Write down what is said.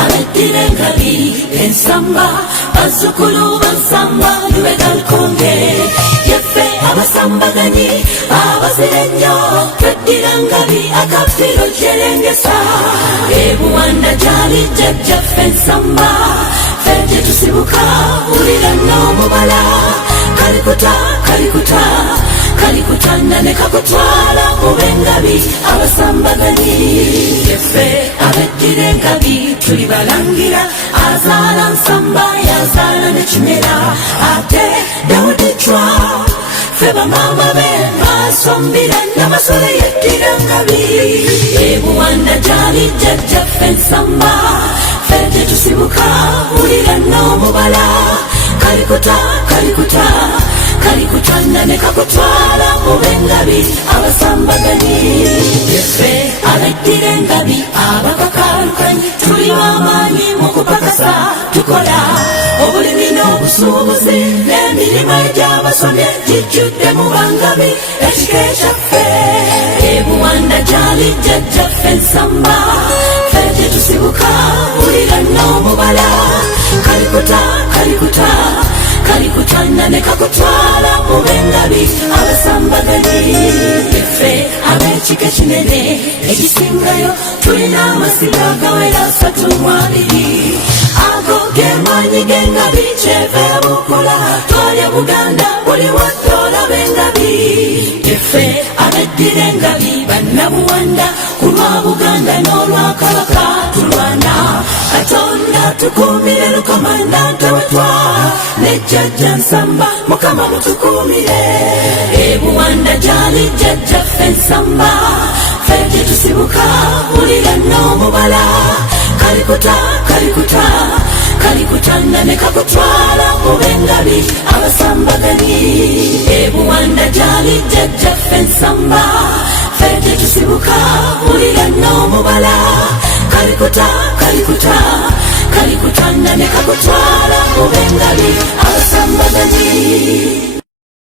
abeddira engabi ensamba bazzukulu bansamba lubega lukonge yaffe abasambaganyi abazira ennyo tweddira ngabi akaffiro kyerengesa ebuwanda gyali jjajjaffe ensamba ffe gye tusibuka wulira n'omubala kalikuta kalikuta kalikutanda ne kakutwala mube engabi abasambaganyi yaffe abeddira engabi tuli balangira azaala nsamba yazaala ne kimera ate dawudi cwa ffe bamama be maasombira namasole yeddira engabi ebuwanda gyali jjajjaffe ensamba ffe gye tusibuka wulira n'omubala kalikuta kalikuta kalikutanda ne kakutwala mube engabi abasambaganyi yaffe abeddira engabi abakakalukanyi tuli b'amaanyi mu kupakasa tukola obulimi n'obusuubuzi n'emirimu egy'abasomye gijjudde mu bangabi ekika ekyaffe ebuwanda gyali jjajjaffe ensamba ffe gye tusibuka wulira n'omubala kalikuta kalikuta kalikutanda ne kakutwala mube engabi abasambaganyi yaffe ab'ekika ekinene ekisingayo tulina amasiga agawera 32 ago ge maanyi g'engabi kyeve bukula twalya buganda buli wadde olaba engabi yaffe abeddira engabi bannabuwanda ku lwa buganda n'olwa kabaka tulwana katonda tukuumire lukomandante wetwa ne jjajja nsamba mukama mutukuumire ebuwanda gyali jjajjaffe ensamba ffe gye tusibuka wulira n'omubala kalikuta kalikuta kalikutanda ne kakutwala mube engabi abasambaganyi ebuwanda gyali jjajjaffe ensamba ffe gye tusibuka wulira n'omubala kalikuta kalikuta kalikutanda ne kakutwala mube engabi abasambaganyi